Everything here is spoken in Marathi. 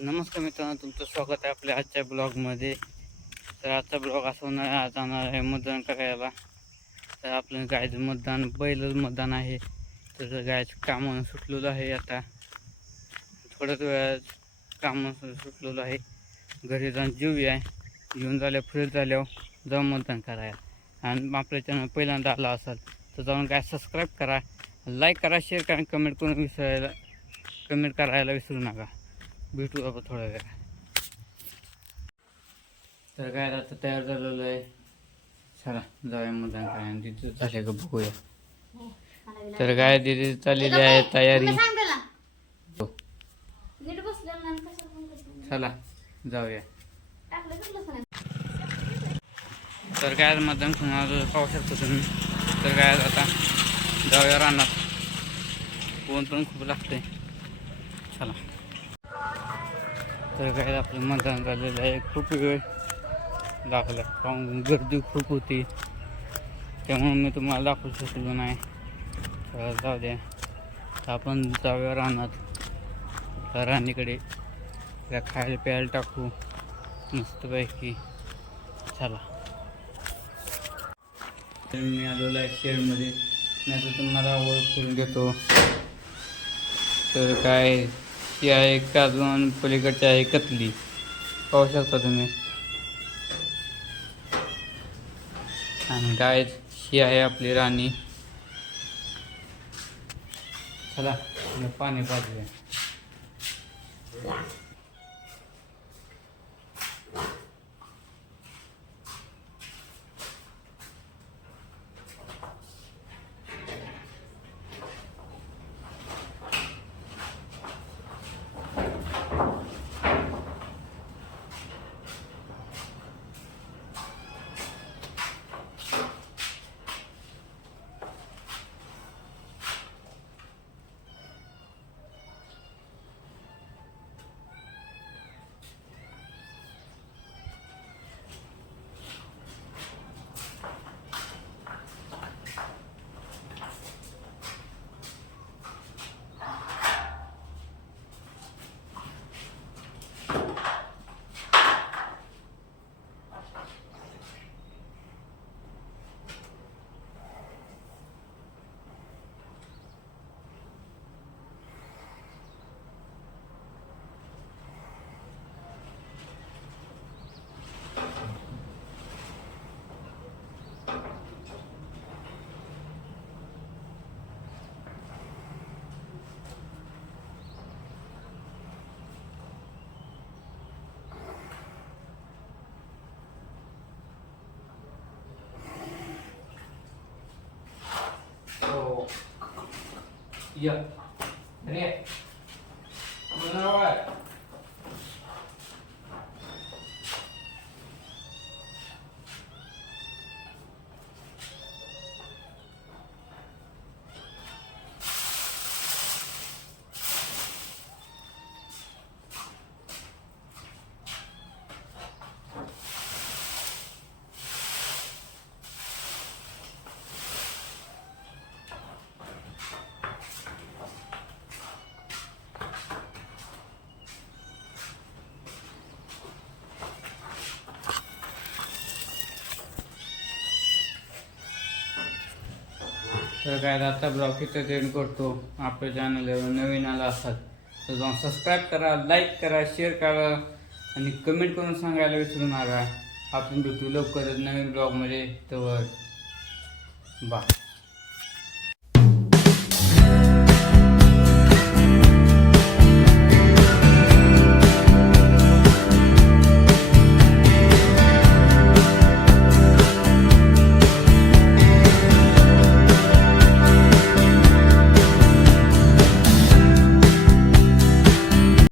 नमस्कार मित्रांनो तुमचं स्वागत आहे आपल्या आजच्या ब्लॉगमध्ये. तर आजचा ब्लॉग असा होणार आहे, जाणार आहे मतदान करायला. तर आपलं गायचं मतदान बैलच मतदान आहे. तर गायचं कामं सुटलेलं आहे आता. थोड्याच वेळात कामं सुटलेलं आहे. घरी जाऊन जेवूया येऊन झाल्या फ्रेश झाल्यावर जाऊन मतदान करायला. आणि आपल्या चॅनल पहिल्यांदा आला असाल तर जाऊन काय सबस्क्राईब करा. लाईक करा शेअर करा कमेंट करून विसरायला कमेंट करायला विसरू नका. भेटू आपण थोड्या वेळा तर काय आता तयार झालेलं आहे. चला जाऊया मतदान काय आणि तिथं झाले का बघूया. तर काय तिथे चाललेली आहे तयारी? चला जाऊया? तर काय मतदान कुणाला पाहू शकतो तुम्ही तर काय आता जाऊया रानात. ऊन पण खूप लागते चला. तर काय आपलं मतदान झालेलं आहे. खूप वेळ लागला. कारण गर्दी खूप होती. त्यामुळे मी तुम्हाला दाखवू शकलो नाही. तर जाऊ द्या. तर आपण जाऊया रानात. राणीकडे त्या खायला प्यायला टाकू. मस्तपैकी. चला. तर मी आलेलो आहे शेडमध्ये नाही तर तुम्हाला ओळख करून देतो. तर काय ही आहे काजून पलीकडची आहे कतली. पाहू शकता तुम्ही. आणि गाय ही आहे आपली राणी. चला मग पाणी पाजूया. เยอะอันนี้มันน้อย तर काय आता ब्लॉग इथं एंड करतो. आपल्या चॅनलवर नवीन आला असाल तर जाऊन सबस्क्राईब करा लाईक करा शेअर करा आणि कमेंट करून सांगायला विसरू नका. आपण भेटू लवकरच नवीन ब्लॉगमध्ये तर बा